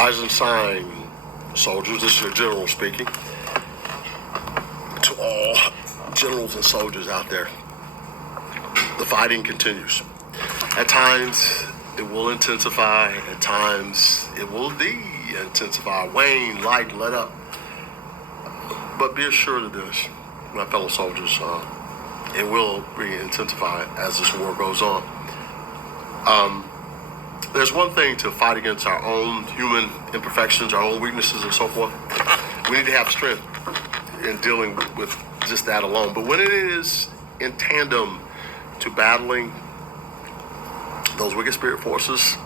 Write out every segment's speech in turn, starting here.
Rise and shine, soldiers. This is your general speaking. To all generals and soldiers out there, the fighting continues. At times, it will intensify. At times, it will de-intensify, wane, lighten, let up. But be assured of this, my fellow soldiers, it will re-intensify as this war goes on. There's one thing to fight against our own human imperfections, our own weaknesses and so forth. We need to have strength in dealing with just that alone. But when it is in tandem to battling those wicked spirit forces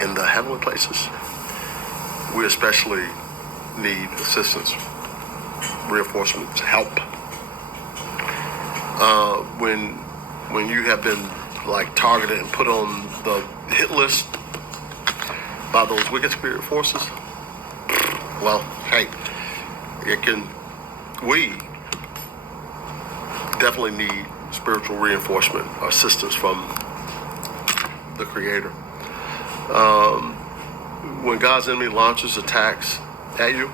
in the heavenly places, we especially need assistance, reinforcements, help. When you have been targeted and put on the hit list by those wicked spirit forces, well, hey, we definitely need spiritual reinforcement, assistance from the Creator. When God's enemy launches attacks at you,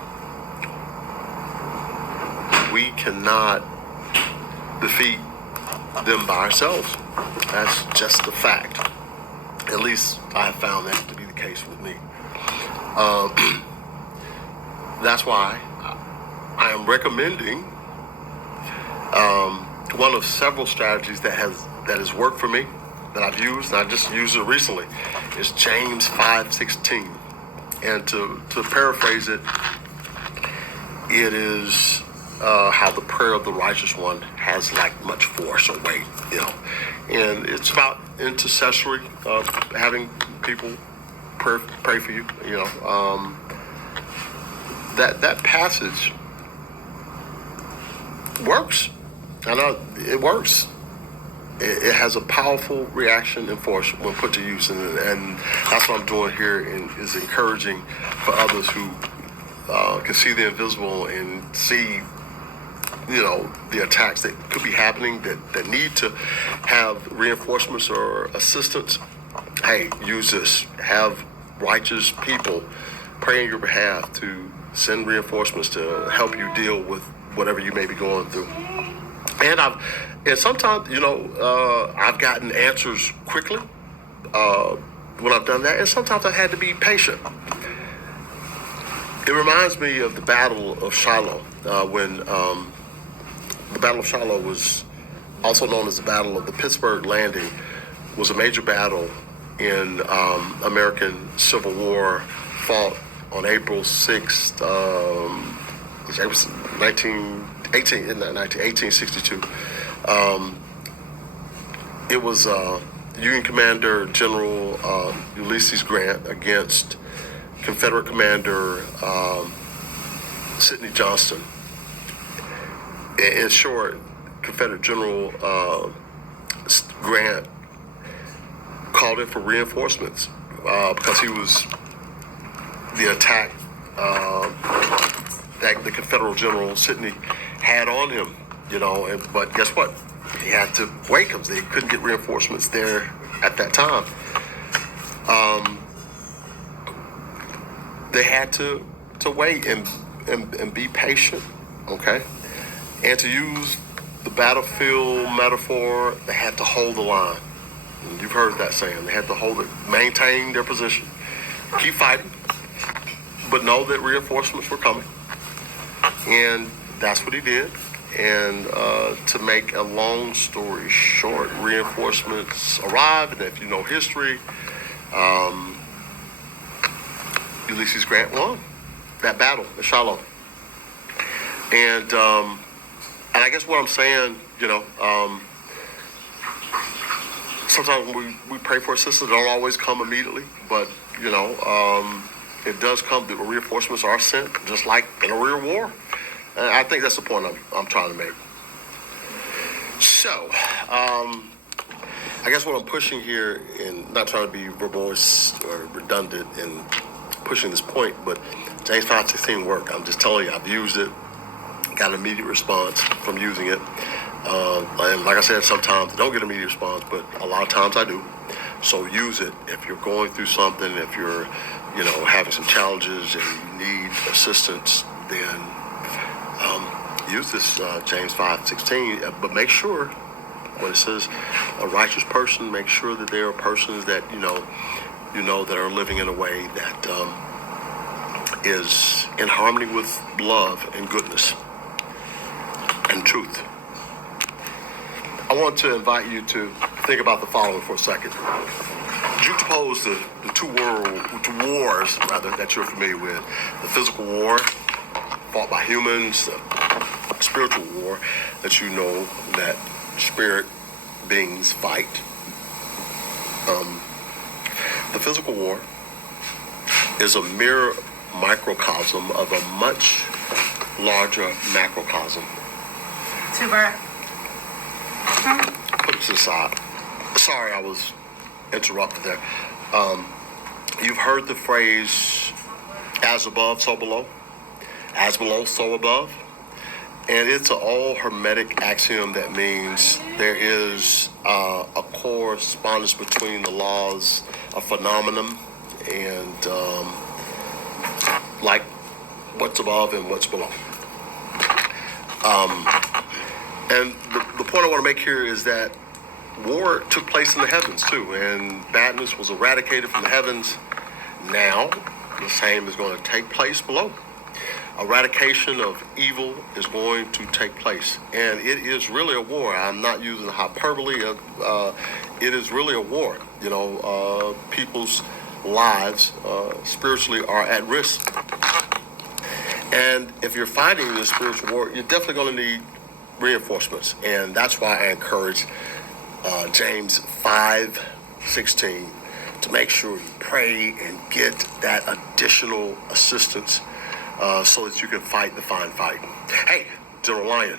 we cannot defeat them by ourselves. That's just a fact. At least I have found that to be the case with me. That's why I am recommending one of several strategies that has worked for me, that I've used, and I just used it recently. It's James 5:16. And to paraphrase it, it is how the prayer of the righteous one has much force or weight, And it's about intercessory, having people pray for you, That passage works. I know it works. It has a powerful reaction and force when put to use, and that's what I'm doing here, and is encouraging for others who can see the invisible and see the attacks that could be happening, that need to have reinforcements or assistance. Hey, use this. Have righteous people pray on your behalf to send reinforcements to help you deal with whatever you may be going through. And sometimes, I've gotten answers quickly when I've done that, and sometimes I've had to be patient. It reminds me of the Battle of Shiloh, when the Battle of Shiloh was also known as the Battle of the Pittsburgh Landing, was a major battle in American Civil War, fought on April 6th, 1862. It was Union Commander General Ulysses Grant against Confederate Commander Sidney Johnston. In short, Confederate General Grant called in for reinforcements because he was the attack that the Confederate General Sidney had on him, but guess what? He had to wait because they couldn't get reinforcements there at that time. They had to wait and be patient, okay? And to use the battlefield metaphor, they had to hold the line. And you've heard that saying. They had to hold it, maintain their position, keep fighting, but know that reinforcements were coming. And that's what he did. And to make a long story short, reinforcements arrived, and if you know history, Ulysses Grant won that battle at Shiloh. And I guess what I'm saying, sometimes we pray for assistance. It don't always come immediately, but it does come. The reinforcements are sent, just like in a real war. And I think that's the point I'm trying to make. So, I guess what I'm pushing here, and not trying to be verbose or redundant in pushing this point, but James 5:16 worked. I'm just telling you, I've used it, got an immediate response from using it. And like I said, sometimes I don't get immediate response, but a lot of times I do. So use it if you're going through something, if you're, having some challenges and you need assistance, then use this James 5:16. But make sure when it says a righteous person, make sure that they are persons that that are living in a way that is in harmony with love and goodness and truth. I want to invite you to think about the following for a second. Juxtapose the two wars that you're familiar with: the physical war fought by humans, the spiritual war that you know that spirit beings fight. The physical war is a mere microcosm of a much larger macrocosm. Super. Put it to the side. Sorry, I was interrupted there. You've heard the phrase, as above, so below. As below, so above. And it's an all hermetic axiom that means there is a correspondence between the laws of phenomenon and like what's above and what's below. And the point I want to make here is that war took place in the heavens too, and badness was eradicated from the heavens. Now, the same is going to take place below. Eradication of evil is going to take place, and it is really a war. I'm not using hyperbole. It is really a war. People's lives spiritually are at risk, and if you're fighting this spiritual war, you're definitely going to need reinforcements, and that's why I encourage James 5:16 to make sure you pray and get that additional assistance so that you can fight the fine fight. Hey, General Lyon,